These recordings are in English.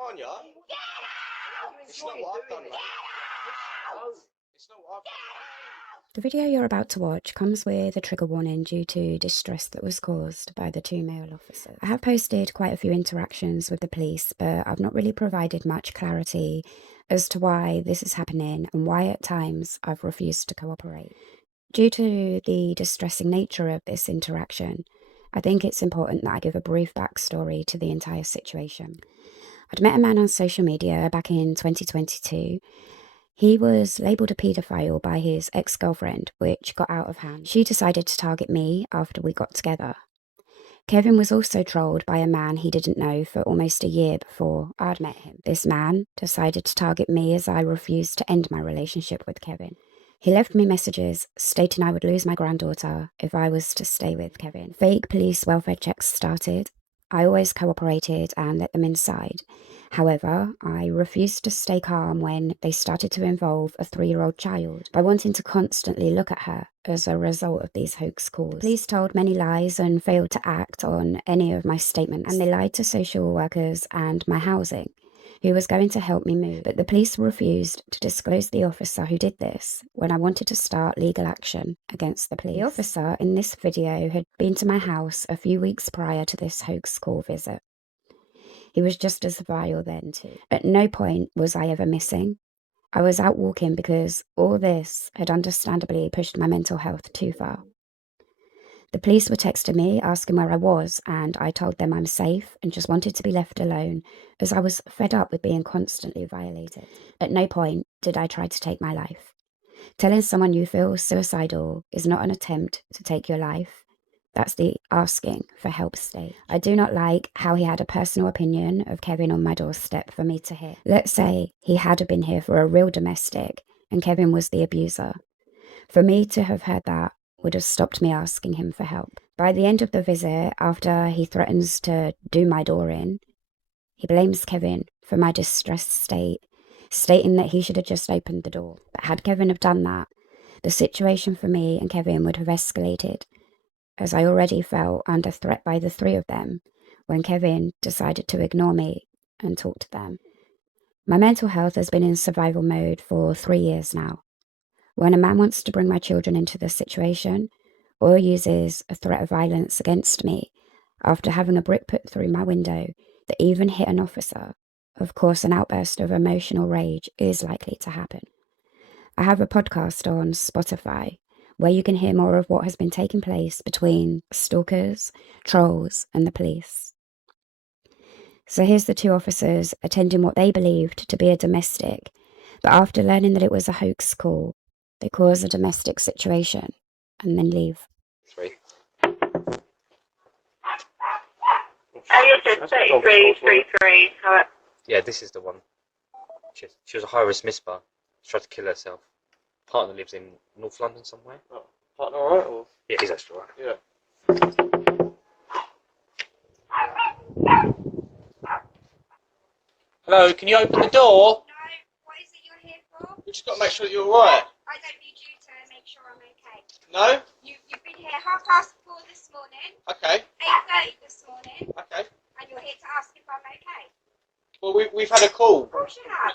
Aren't you? It's not what I've done, mate. It's not what I've done. The video you're about to watch comes with a trigger warning due to distress that was caused by the two male officers. I have posted quite a few interactions with the police, but I've not really provided much clarity as to why this is happening and why at times I've refused to cooperate. Due to the distressing nature of this interaction, I think it's important that I give a brief backstory to the entire situation. I'd met a man on social media back in 2022. He was labelled a paedophile by his ex-girlfriend, which got out of hand. She decided to target me after we got together. Kevin was also trolled by a man he didn't know for almost a year before I'd met him. This man decided to target me as I refused to end my relationship with Kevin. He left me messages stating I would lose my granddaughter if I was to stay with Kevin. Fake police welfare checks started. I always cooperated and let them inside. However, I refused to stay calm when they started to involve a 3-year-old child by wanting to constantly look at her as a result of these hoax calls. The police told many lies and failed to act on any of my statements, and they lied to social workers and my housing, who was going to help me move. But the police refused to disclose the officer who did this when I wanted to start legal action against the police. The officer in this video had been to my house a few weeks prior to this hoax call visit. He was just as vile then too. At no point was I ever missing. I was out walking because all this had understandably pushed my mental health too far. The police were texting me asking where I was, and I told them I'm safe and just wanted to be left alone as I was fed up with being constantly violated. At no point did I try to take my life. Telling someone you feel suicidal is not an attempt to take your life. That's the asking for help state. I do not like how he had a personal opinion of Kevin on my doorstep for me to hear. Let's say he had been here for a real domestic and Kevin was the abuser. For me to have heard that would have stopped me asking him for help. By the end of the visit, after he threatens to do my door in, he blames Kevin for my distressed state, stating that he should have just opened the door. But had Kevin have done that, the situation for me and Kevin would have escalated, as I already felt under threat by the three of them when Kevin decided to ignore me and talk to them. My mental health has been in survival mode for 3 years now. When a man wants to bring my children into this situation or uses a threat of violence against me after having a brick put through my window that even hit an officer, of course an outburst of emotional rage is likely to happen. I have a podcast on Spotify where you can hear more of what has been taking place between stalkers, trolls, and the police. So here's the two officers attending what they believed to be a domestic, but after learning that it was a hoax call, they cause a domestic situation and then leave. 3. You said 3333. Yeah, this is the one. She was a high-risk misbar. She tried to kill herself. Partner lives in North London somewhere. Oh, partner alright? Or? Yeah, he's actually alright. Yeah. Hello, can you open the door? No, what is it you're here for? We just got to make sure that you're alright. I don't need you to make sure I'm okay. No? You've been here 4:30 this morning, Okay. 8:30 this morning, Okay. and you're here to ask if I'm okay. Well, we've had a call. Of course you have.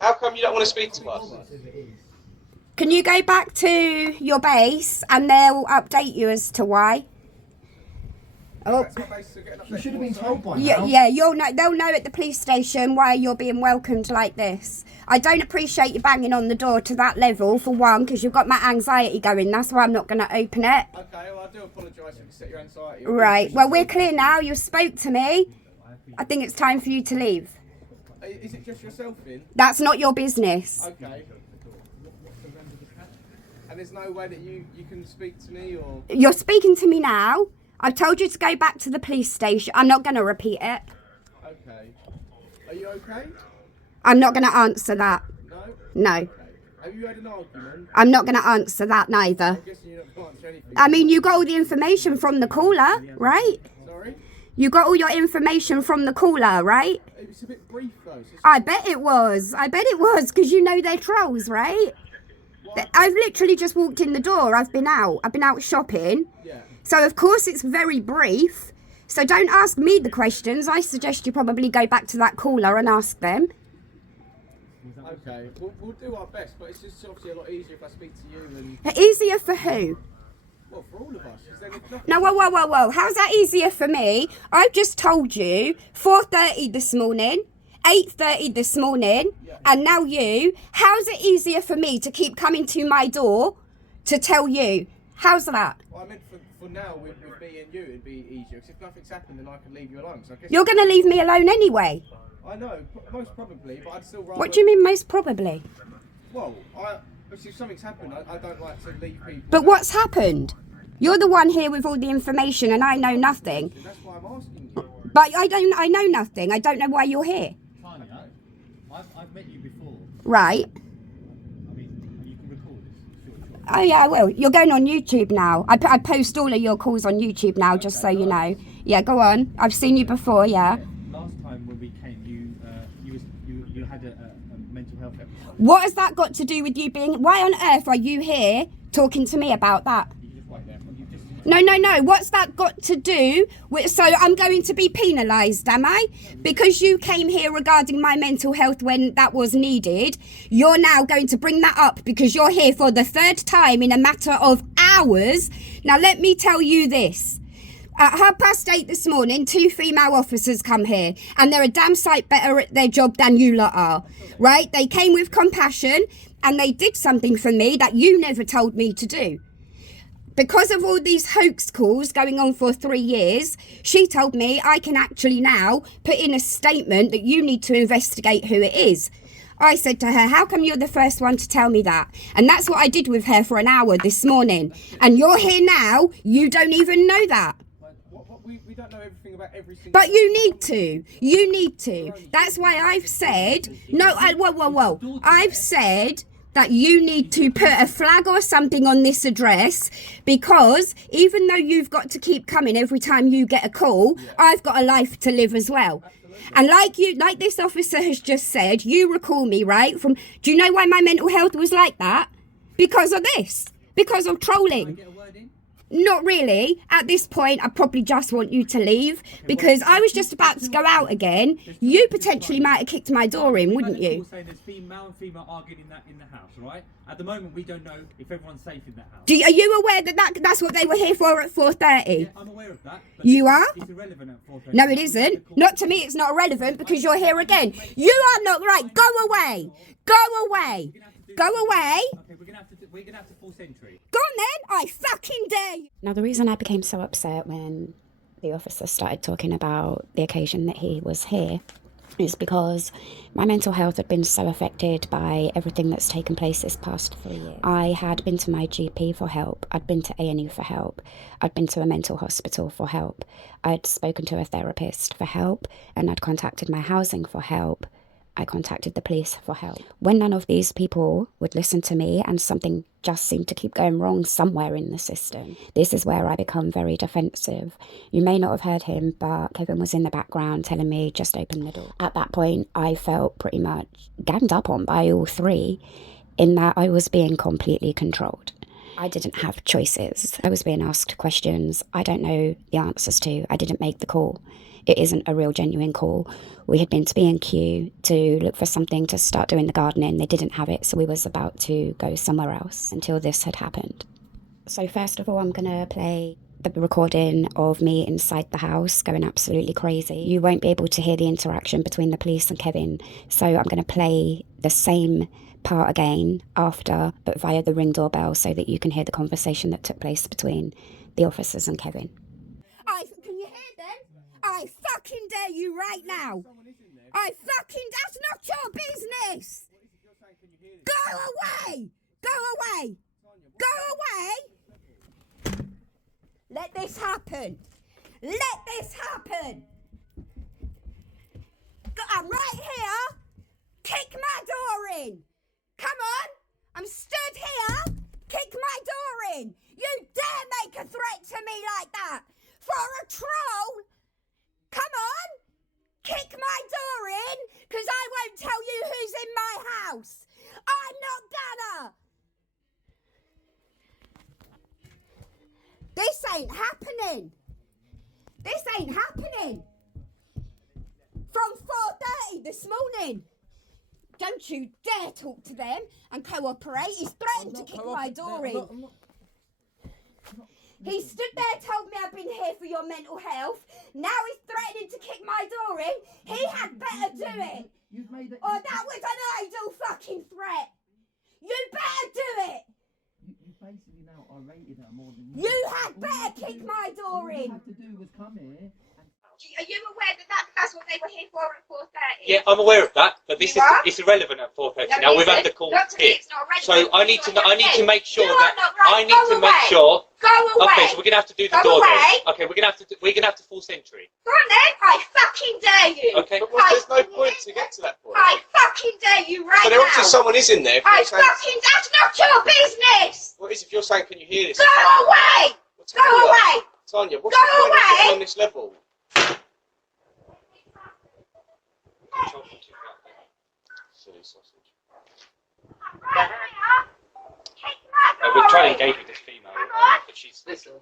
How come you don't want to speak to us? Can you go back to your base and they'll update you as to why? Oh. You should have been told by now. Yeah, they'll know at the police station why you're being welcomed like this. I don't appreciate you banging on the door to that level, for one, because you've got my anxiety going. That's why I'm not going to open it. Okay, well, I do apologise if you set your anxiety. Right, well, we're clear now. You spoke to me. I think it's time for you to leave. Is it just yourself in? That's not your business. Okay. And there's no way that you can speak to me or... You're speaking to me now. I've told you to go back to the police station. I'm not going to repeat it. Okay. Are you okay? I'm not going to answer that. No? No. Okay. Have you had an argument? I'm not going to answer that neither. I'm guessing you're not going to answer anything. I mean, you got all the information from the caller, right? Sorry? You got all your information from the caller, right? It was a bit brief though. So I bet it was, because you know they're trolls, right? I've literally just walked in the door. I've been out shopping. yeah. So of course it's very brief. So don't ask me the questions. I suggest you probably go back to that caller and ask them. Okay, we'll do our best, but it's just obviously a lot easier if I speak to you and... Easier for who? Well, for all of us. 'Cause then if not... No, whoa. How's that easier for me? I've just told you 4:30 this morning, 8:30 this morning, and now you. How's it easier for me to keep coming to my door to tell you? How's that? Well, I meant for now, with me and you, it'd be easier. Because if nothing's happened, then I can leave you alone. So I guess You're going to leave me alone anyway. I know, most probably, but I'd still rather... What do you mean most probably? Well, if something's happened, I don't like to leave people... But what's happened? You're the one here with all the information and I know nothing. That's why I'm asking you. But I know nothing. I don't know why you're here. Tanya, I've met you before. Right. I mean, you can record this. Sure. Oh yeah, I will. You're going on YouTube now. I post all of your calls on YouTube now, just so you know. Yeah, go on. I've seen you before, yeah. Last time when we came, you had a mental health episode. What has that got to do with you being... Why on earth are you here talking to me about that? You just wait there. No. What's that got to do with... So I'm going to be penalised, am I? Because you came here regarding my mental health when that was needed. You're now going to bring that up because you're here for the third time in a matter of hours. Now, let me tell you this. At 8:30 this morning, 2 female officers come here and they're a damn sight better at their job than you lot are, right? They came with compassion and they did something for me that you never told me to do. Because of all these hoax calls going on for 3 years, she told me I can actually now put in a statement that you need to investigate who it is. I said to her, how come you're the first one to tell me that? And that's what I did with her for an hour this morning. And you're here now, you don't even know that. We don't know everything about every single... But you need to. You need to. That's why I've said... No, whoa. I've said that you need to put a flag or something on this address because even though you've got to keep coming every time you get a call, I've got a life to live as well. And like this officer has just said, you recall me, right? Do you know why my mental health was like that? Because of this. Because of trolling. Not really. At this point, I probably just want you to leave because I was just about to go out again. You potentially might have kicked my door in, wouldn't you? Saying there's male and female arguing in the house, right? At the moment, we don't know if everyone's safe in that house. Are you aware that's what they were here for at 4:30? Yeah, I'm aware of that. You are? It's irrelevant at 4:30. No, it isn't. Not to me, it's not irrelevant because you're here again. You are not right. Go away. Go away. Go away. Okay, we're gonna have to force entry. Go on then. I fucking dare you. Now, the reason I became so upset when the officer started talking about the occasion that he was here is because my mental health had been so affected by everything that's taken place this past 3 years. I had been to my GP for help. I'd been to A&E for help. I'd been to a mental hospital for help. I'd spoken to a therapist for help, and I'd contacted my housing for help. I contacted the police for help. When none of these people would listen to me and something just seemed to keep going wrong somewhere in the system, this is where I become very defensive. You may not have heard him, but Kevin was in the background telling me, just open the door. At that point, I felt pretty much ganged up on by all three in that I was being completely controlled. I didn't have choices. I was being asked questions I don't know the answers to. I didn't make the call. It isn't a real genuine call. We had been to B&Q to look for something to start doing the gardening. They didn't have it, so we was about to go somewhere else until this had happened. So first of all, I'm going to play the recording of me inside the house going absolutely crazy. You won't be able to hear the interaction between the police and Kevin, so I'm going to play the same part again after, but via the Ring doorbell, so that you can hear the conversation that took place between the officers and Kevin. Can you hear them? I fucking dare you right now. That's not your business. Go away. Go away. Go away. Let this happen. Let this happen. I'm right here. Kick my door in. Come on. I'm stood here. Kick my door in. You dare make a threat to me like that. For a troll. Come on. Kick my door in. Because I won't tell you who's in my house. I'm not gonna. This ain't happening. This ain't happening. From 4:30 this morning. Don't you dare talk to them and cooperate. He's threatened to kick my door in. He stood there, told me I've been here for your mental health. Now he's threatening to kick my door in. He had better do it. Or that was an idle fucking threat. You better do it. You basically now are rated her more than You had better kick my door All you in. had to do was come here. Are you aware that's what they were here for at 4:30? Yeah, I'm aware of that, but this You are? it's irrelevant at 4:30. No, now we've listen, had the call not to me, here, it's not relevant. so I need to make sure You that are not right. I need Go to make away. sure. Go away. Okay, so we're gonna have to do the Go door away. then. Okay, we're gonna have to full century. Go on then. I fucking dare you. Okay. But there's no point to get to that point. I fucking dare you right So now. there obviously someone is in there. If I you're saying, fucking, that's not your business. what is if you're saying, can you hear this? Go away. Well, Go away. Tanya, what's Go the point of away. getting on this level? Silly sausage. We're trying to engage with this female, but she's. Listen.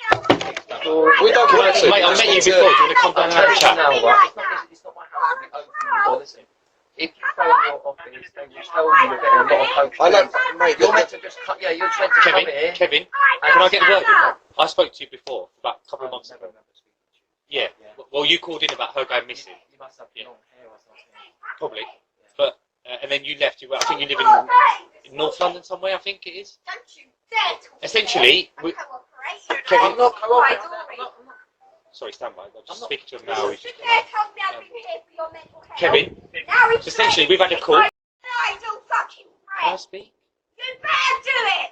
We don't want to. Mate, I met you before. Do you want to come down and have a chat? Now, right? It's not my house to be opening the door. Listen. If you phone your office, they will tell you you're getting a lot of coaching. I know, mate. You're meant to just cut. Yeah, you're meant to come here. Kevin, can I get a word with her? I spoke to you before, about a couple of months ago. Yeah. Well, you called in about her going missing. You must have long hair or something. Probably. But and then you left. I think you live in North London somewhere. I think it is. Don't you dare talk to Essentially, me. we- Cooperate. Kevin- I'm not cooperating. I'm not- Sorry, stand by. I'm just I'm not- speaking to him now. You stood there, told me I've been here for your mental health. Kevin, Now he's so essentially we've had a call. I don't fucking Can I threat. speak? You better do it.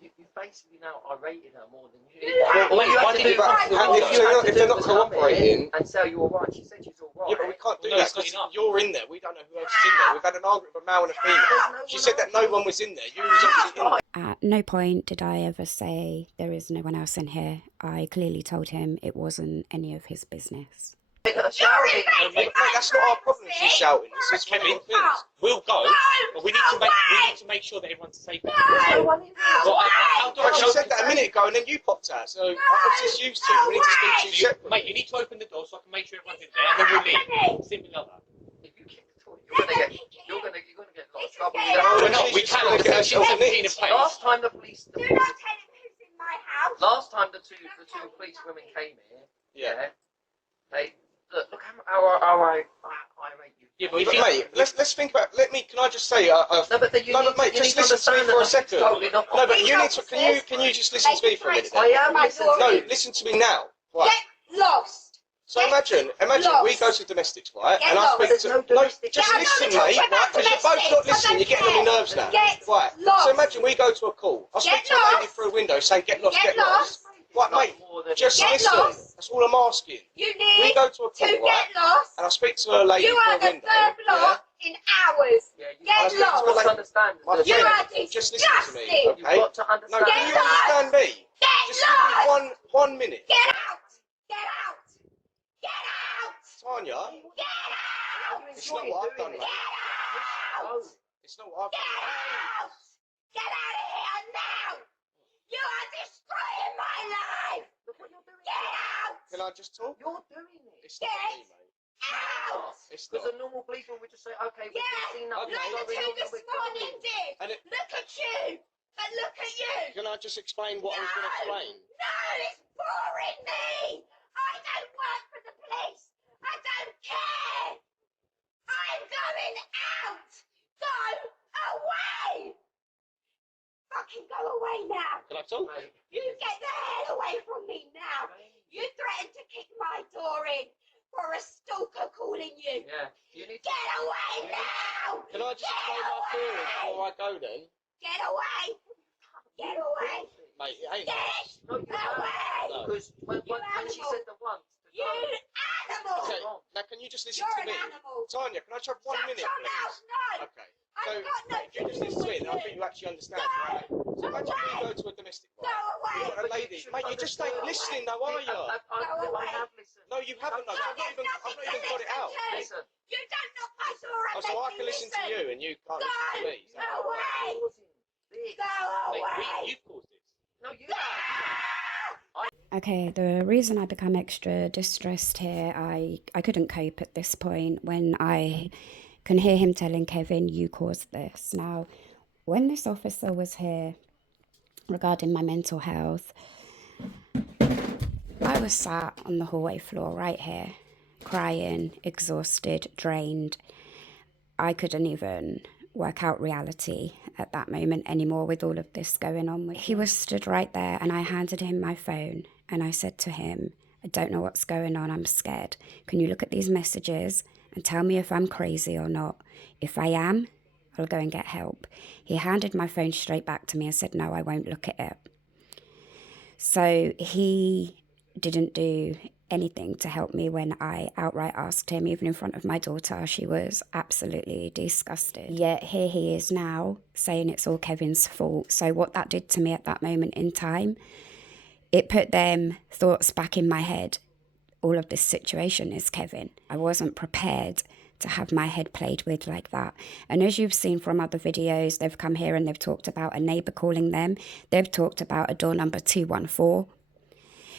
You basically now are rated her more than you. You have All you to have to do do right. If they're not cooperating, and say you're all right. She said she's all right. yeah, but we can't do No, that it's not because enough. you're in there. We don't know who else is in there. We've had an argument with a male and a female. She said that no one was in there. You was obviously in there. At no point did I ever say there is no one else in here. I clearly told him it wasn't any of his business. You're Mate, invading that's not our problem. if She's shouting. It's just one of Kevin, the things. we'll go, No, but we need to make sure that everyone's safe. No, Well, how do I But she show- said that a minute ago, and then you popped out. So I'm just used to. We need to speak to you separately. Mate, you need to open the door so I can make sure everyone's in there, and then we'll leave. Simple like that. If you kick the toilet, you're gonna get a lot of trouble. We're not. We She's can. gonna get She's herself 17 in nicked. place. Last time the police, Do not tell him who's in my house. last time the two police women came here, Yeah. they look how I rate you. Yeah, but if But you, mate, let's think about. Can I just say? No, but then you No, need but mate, you just need to listen to me understand for a that second. that's totally not. No, but you need to. Can you just listen to me for a minute? I Then? am listening. No, listen to me now. Right. Get lost. So imagine we go to domestics, right? Get And I lost. speak There's to. no No, domestic. just Yeah, I'm listen, not mate. talking Right? about Because you're both domestics, not listening. I You're getting on my don't nerves now. Get Right. lost. So imagine we go to a call. I speak Get to a lady lost. through a window saying, "Get lost, Get get lost." Right, Not mate. more than- Just Get listen. lost. That's all I'm asking. You We need go to a to call, right? get lost. And I speak to a lady You through are a the window. third Yeah. block in hours. Yeah, you Get you've got lost. to understand. My You friend, are just listen to me, disgusting. You've okay? got to No, understand. can you Get lost. understand me? Get Just give lost. me one minute. Get out. Get out. Get out. Tanya, Get out. it's not what I've done, mate. Get out. It's not what I've Get done. out. Get out of here now. You are destroying my life. Look what you're doing. Get out. Can I just talk? You're doing it. It's not me, mate. Out. It's Because not. a normal police would just say, okay, Yeah, we've seen nothing. Okay. Like the two this morning did. And it- Look at you. And look at you. Can I just explain what I was going to explain? No, it's boring me. I don't work for the police. I don't care. I'm going out. Go away. Fucking go away now. Can I talk? You get the hell away from me now. You threatened to kick my door in for a stalker calling you. Yeah. You need to. Get away now. Can I just explain my feelings before I go then? Get away. Get away. Mate, it ain't Get nice. No, you have. away. No. Because when she animal. said the once, the You animal. Okay, now can you just listen You're to an me? animal. Tanya, can I just have 1 Shut minute, your please? mouth, no. Okay. So, I've got no if you just listen to me, then I think you actually understand, right? So imagine we go to a domestic, Go right? away. You've got a lady. Mate, you just ain't listening though, are you? I have listened. No, you haven't though. I've not even got it out. Listen. You don't knock my door and Oh, so make I me can listen to you and you can't listen to me. Is that Go right? away. Go mate, away. you've caused this. No, you. Okay, the reason I become extra distressed here, I couldn't cope at this point when I can hear him telling Kevin, you caused this. Now, when this officer was here regarding my mental health, I was sat on the hallway floor right here, crying, exhausted, drained. I couldn't even work out reality at that moment anymore with all of this going on. He was stood right there and I handed him my phone and I said to him, I don't know what's going on, I'm scared. Can you look at these messages and tell me if I'm crazy or not? If I am, I'll go and get help. He handed my phone straight back to me and said, no, I won't look at it. So he didn't do anything to help me when I outright asked him, even in front of my daughter. She was absolutely disgusted. Yet here he is now saying it's all Kevin's fault. So what that did to me at that moment in time, it put them thoughts back in my head. All of this situation is Kevin. I wasn't prepared to have my head played with like that. And as you've seen from other videos, they've come here and they've talked about a neighbour calling them. They've talked about a door number 214.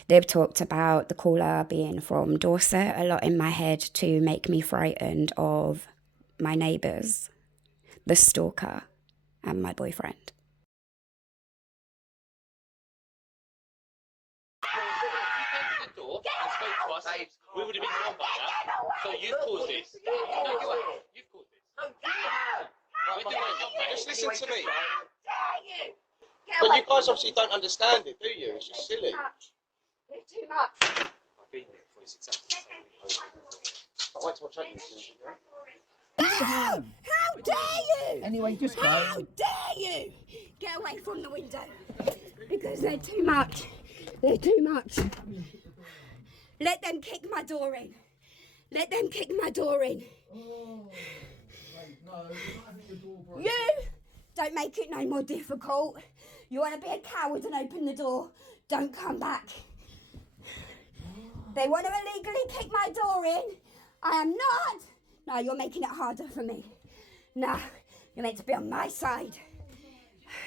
They've talked about the caller being from Dorset, a lot in my head to make me frightened of my neighbours, the stalker, and my boyfriend. The door and spoke to us, we would have been gone by now. So you've caused this. No, you haven't. You've caused this. We're doing our job, mate. Just listen to me. Get But away you guys from obviously don't understand it, do you? It's just silly. It's too much. I've been here for this exactly the same. I wait to watch that YouTube. How dare you? Anyway, just go. How dare you? Get away from the window. Because they're too much. They're too much. Let them kick my door in. Let them kick my door in. Oh, wait, no, you're not having the door broken. You don't make it no more difficult. You want to be a coward and open the door. Don't come back. They want to illegally kick my door in. I am not. No, you're making it harder for me. No, you're meant to be on my side.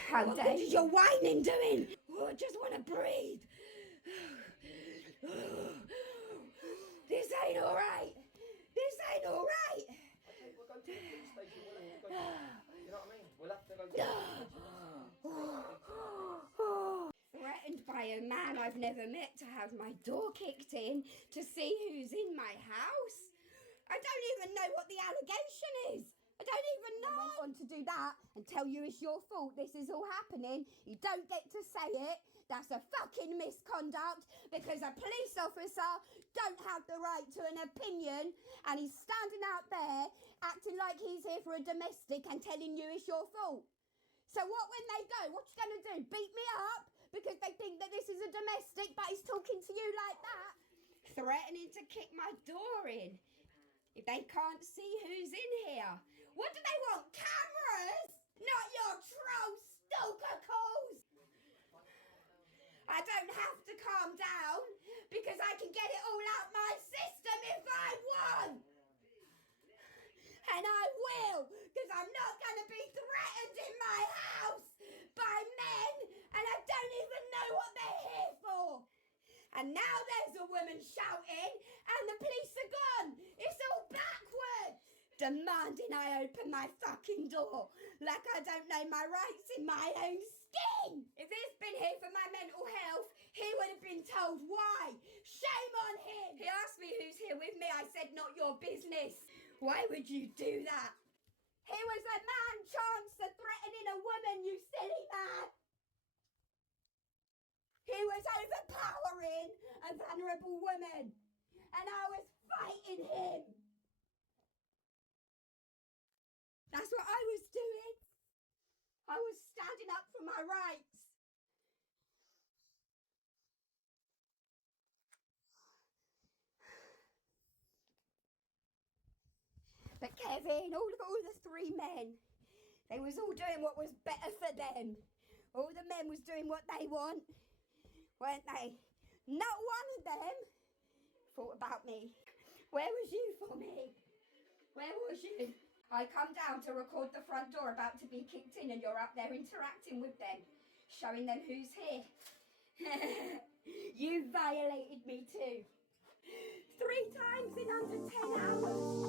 How dare you? You're whining doing? Oh, I just want to breathe. This ain't all right. This ain't all right. We'll go to the police station, you know what I mean? We'll have to go to the Threatened by a man I've never met to have my door kicked in to see who's in my house. I don't even know what the allegation is. I don't even know. I went on to do that and tell you it's your fault. This is all happening. You don't get to say it. That's a fucking misconduct because a police officer don't have the right to an opinion and he's standing out there acting like he's here for a domestic and telling you it's your fault. So what when they go? What you going to do? Beat me up because they think that this is a domestic but he's talking to you like that? Threatening to kick my door in. If they can't see who's in here. What do they want? Cameras? Not your troll stalker calls. I don't have to calm down because I can get it all out my system if I want. And I will, because I'm not going to be threatened in my house by men and I don't even know what they're here for. And now there's a woman shouting and the police are gone. It's all backwards. Demanding I open my fucking door like I don't know my rights in my own skin. If he's been here for my mental health, he would have been told why. Shame on him. He asked me who's here with me. I said, not your business. Why would you do that? He was a man chancer threatening a woman, you silly man. He was overpowering a vulnerable woman. And I was fighting him. That's what I was doing. I was standing up for my rights. But Kevin, all the three men, they was all doing what was better for them. All the men was doing what they want, weren't they? Not one of them thought about me. Where was you for me? Where was you? I come down to record the front door about to be kicked in and you're up there interacting with them, showing them who's here. You violated me too. 3 times in under 10 hours.